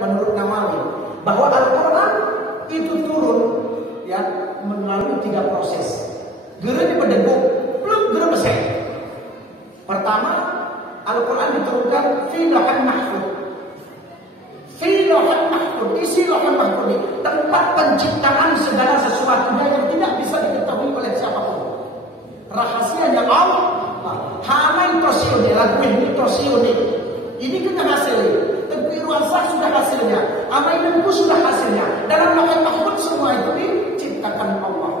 menurut Nawawi bahwa Al-Quran itu turun ya melalui 3 proses. Gera dipedeguk, belum gera besar. Pertama, Al-Quran diturunkan fi lauhil mahfuz. Fi lauhil mahfuz, isi lauhil mahfuz ini tempat penciptaan segala sesuatunya yang tidak bisa diketahui oleh siapapun. Rahasianya Allah. Hamai tosione, lagu ini tosione. Ini kena hasilnya. Tepi ruasa sudah hasilnya. Amai nengku sudah hasilnya. Dalam lauhil mahfuz semua itu diciptakan Allah.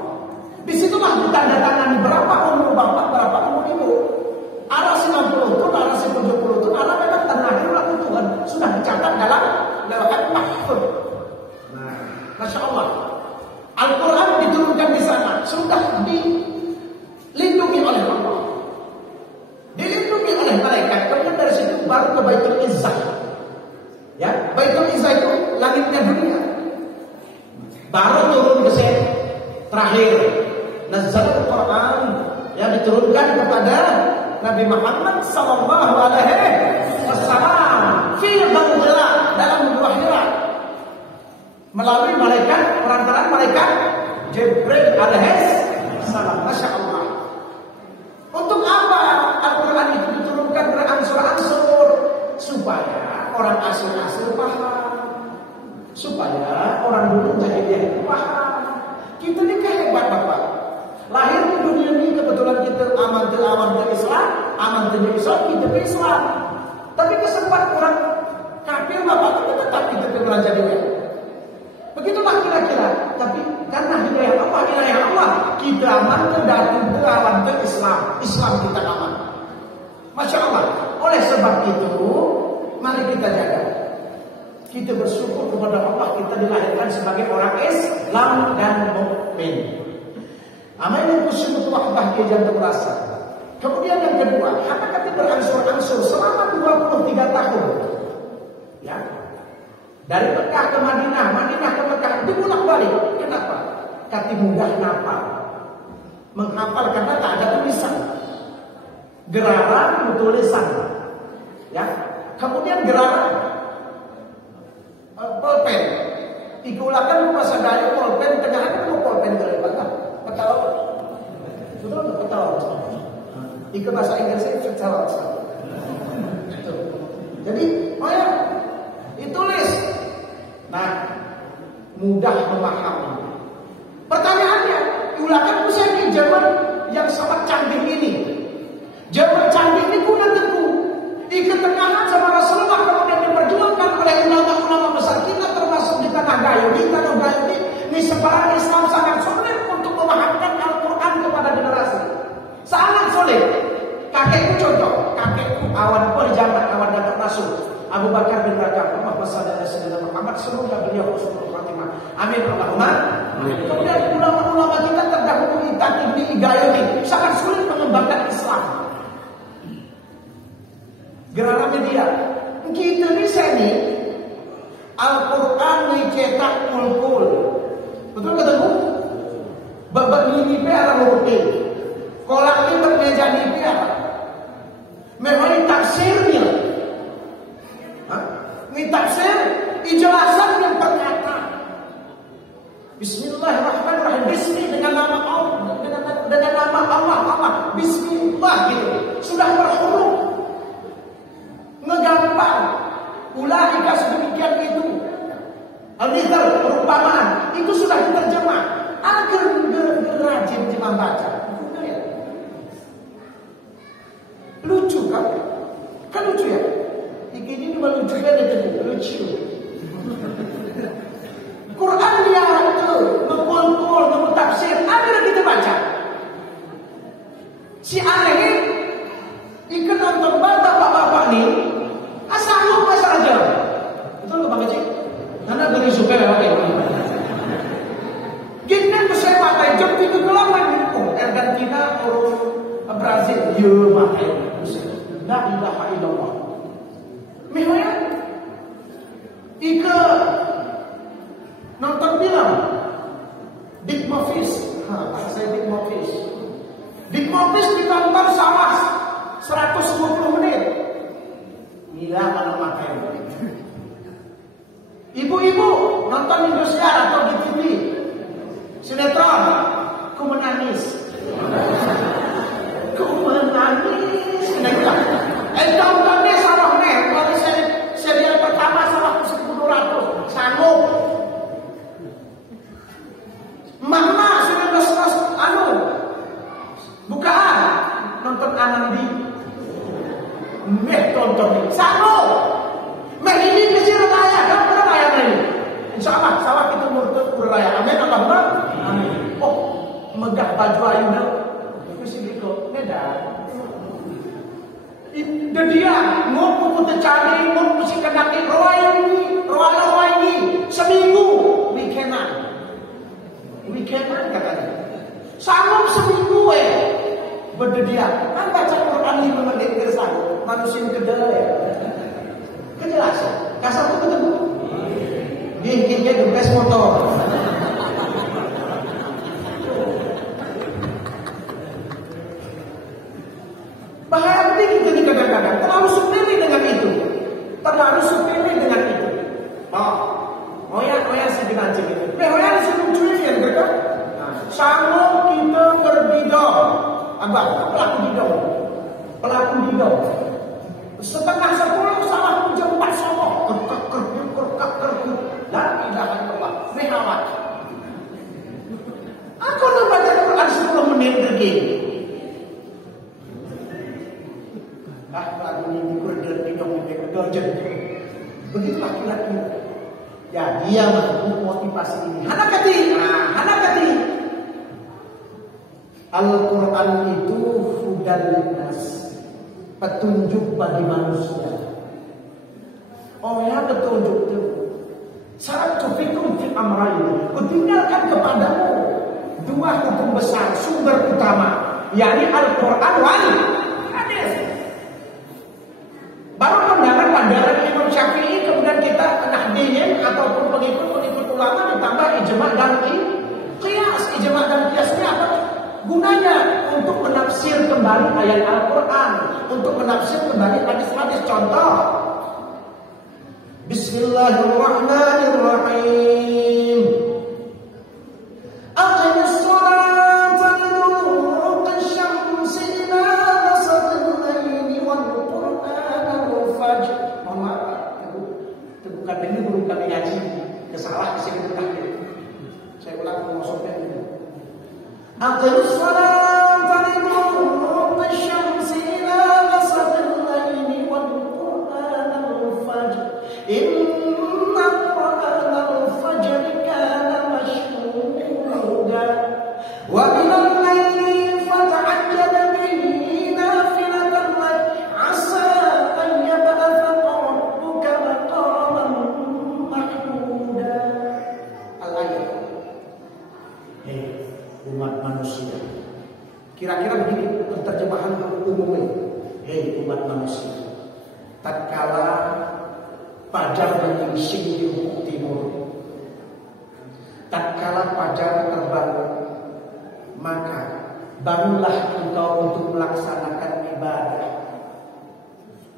Disitulah ditandatangani berapa umur bapak, berapa umur ibu. Arah 90 tahun, arah 70 tahun, arah memang terakhir waktu Tuhan sudah dicatat dalam lauhil mahfuz. Nah, Masya Allah. Al-Quran diturunkan di sana sudah dilindungi oleh Allah, dilindungi oleh malaikat. Kemudian dari situ baru ke Baitul Izzah. Ya, Baitul Izzah itu langitnya dunia. Baru turun ke sini. Terakhir, Nazzalul Quran yang diturunkan kepada Nabi Muhammad sallallahu alaihi wasallam fi dhillah dalam gua Hira melalui malaikat, perantaraan malaikat Jibril alaihi salam. Masya Allah. Untuk apa Al-Quran itu diturunkan beransur-ansur? Supaya orang asing-asing paham, supaya orang dulu jahiliyah paham. Kita ini hebat Bapak. Lahir di dunia ini kebetulan kita amantil Islam, amantil Islam, kita ke Islam. Tapi kesempatan orang kafir Bapak itu tetap kita ke belanja dia. Begitulah kira-kira. Tapi karena hidayah Allah, kita aman ke aman ke Islam. Islam kita aman. Masya Allah. Oleh sebab itu, mari kita jaga. Kita bersyukur kepada Allah kita dilahirkan sebagai orang Islam dan mukmin. Amal yang bersyukur wahdah jantung rasa. Kemudian yang kedua, hakikat beransur-ansur selama 23 tahun. Ya. Dari Mekah ke Madinah, Madinah ke Mekah, dibolak-balik. Kenapa? Kati mudah nafal. Menghafal karena tak ada tulisan. Geraran tulisan. Ya. Kemudian geraran pulpen. Ikulakan bahasa Dayak pulpen, tengah itu pulpen dari Batak. Pekal. Betul enggak pekal? Ikut bahasa Inggrisnya pekal. Jadi, ditulis. Nah, mudah memahami. Pertanyaannya, ikulakan usia di zaman yang sangat canggih ini. Zaman canggih ini kuda teguh. Di ketengahan sama Rasulullah kemudian diperjuangkan oleh ulama-ulama besar kita termasuk di tanah Gayo. Di tanah Gayo ini sebaran Islam sangat sulit untuk memahamkan Al-Quran kepada generasi. Sangat sulit. Kakekku contoh, kakekku awan perjalanan awan datang masuk. Abu Bakar bin Rakam, Muhammad sallallahu Muhammad semoga beliau husnul khatimah. Amin Allahumma. Kemudian ulama-ulama kita terdahulu di Gayo ini sangat sulit mengembangkan Islam. Gerana media kita di sini Al-Quran dicetak mulkul. Betul kata Bu? Babak ini apa rutin. Kolak ini meja ini apa? Memang tafsirnya. Ini tafsir ijelasan yang berkata Bismillahirrahmanirrahim. Bismi dengan nama Allah, dengan nama Allah. Bismillah gitu. Sudah berhuruf. Ngegampang. Ulaika sedemikian itu. Al-Mithal, perumpamaan. Itu sudah diterjemah. Agar rajin jemaah baca. Lucu kan? Kan lucu ya? Ini cuma lucu kan itu. Lucu. Quran dia itu mengkul-kul, mengtafsir. Agar kita baca. Si aneh ini ikut nonton bapak-bapak nih. Asal lupa saja. Betul Bang Haji? Karena dari suka lewat ini. Gini bisa pakai jam itu kelamaan. Argentina, Brazil, ya pakai. La ilaha illallah. Misalnya, Ika nonton film Big Movies. Saya Big Movies. Big Movies ditonton sama 120 menit. Mila kalau makan. Sanggup. Ini kecil raya, kan pernah raya ini. Insya Allah sawah kita murtad raya. Amin Allahumma. Amin. Oh, megah baju ayunan. Mesti gitu. Beda. Itu dia. Mau kita cari, mau mesti kena roa ini. Seminggu. Weekendan katanya. Sanggup seminggu berdedia. Kan baca Quran 5 menit bersanggup. Manusia kedai. Kejelasan. Kasar itu ketemu. Gigitnya gempes motor. Bahaya tinggi jadi kadang-kadang. Terlalu sepele dengan itu. Hoya segenap gitu. Hoya disuruh cuy ya mereka. Sanggup kita berbidang. Abang, pelaku bidang. Setengah 10 salah jam 4 sobo. Kerkuk. La ilaha illallah. Mehawat. Aku nak baca Quran 10 menit lagi. Lagu ini bidang begitu laki-laki. Ya dia mampu motivasi ini. Hanakati. Al-Quran itu hudan linnas, petunjuk bagi manusia. Oh ya, petunjuk itu. Saat tufikum fi amrayn, kutinggalkan kepadamu dua hukum besar, sumber utama, yakni Al-Quran wal hadis. Baru pandangan Imam Syafi'i, kemudian kita nahdiyin ataupun pengikut ulama ditambah ijma dan qiyas. Ijma dan qiyasnya apa? Gunanya untuk menafsir kembali ayat Al-Quran, untuk menafsir kembali hadis-hadis. Contoh, Bismillahirrahmanirrahim. Aqimus sholata liduluki syamsi ila ghasaqil laili wal qur'anal fajr. Itu bukan ini belum kami ngaji. Kesalah di sini bukan. Saya ulang filosofnya ini. Aqimus sholata liduluki syamsi ila ghasaqil laili wal qur'anal fajr. Inna qur'anal fajr kana mashhuda wa minal laili fata'ajjal bihi nafilatan lak 'asa an yab'athaka rabbuka maqaman mahmuda. Al-ayat. Umat manusia. Kira-kira begini terjemahan umumnya. Umat manusia. Tatkala fajar menyingsing di ufuk timur, tatkala fajar terbangun, maka bangunlah engkau untuk melaksanakan ibadah.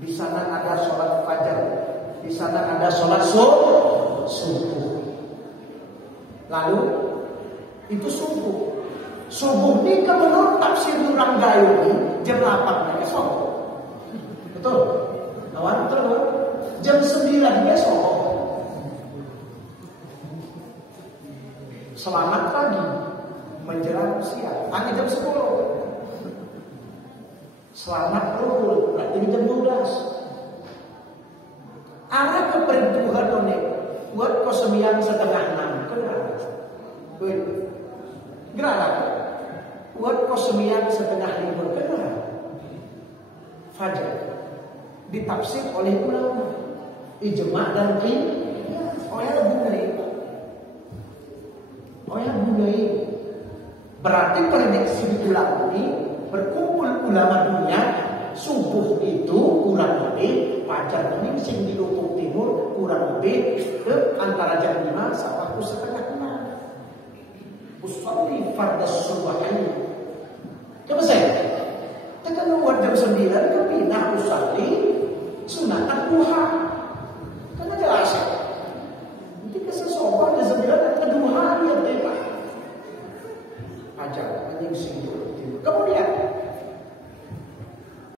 Di sana ada sholat fajar, di sana ada sholat subuh. Lalu itu subuh. Subuh ini menurut tafsir Durang Gayo ini jam 8 besok. Betul? Kawan, betul? Jam 9 besok. Selamat pagi menjelang siang. Hanya jam 10. Selamat ruhul berarti jam 12. Arah ke perintuhan ini buat 9:30. Kenapa? Gerak. Buat 9:30. Kenapa? Fajar ditafsir oleh ulama, ijma dan qiyas. Bunai. Berarti prediksi ulama ini berkumpul ulama dunia, subuh itu kurang lebih fajar ini sing di ufuk timur kurang lebih ke antara jam 5 sampai 4:30. Usolli fardhu subahin. Coba saya tekan luar jam 9 ke pindah usolli sunat duha. Karena jelas ya. Nanti kesesoban jam 9 ke duha dia tembak. Fajar anjing sing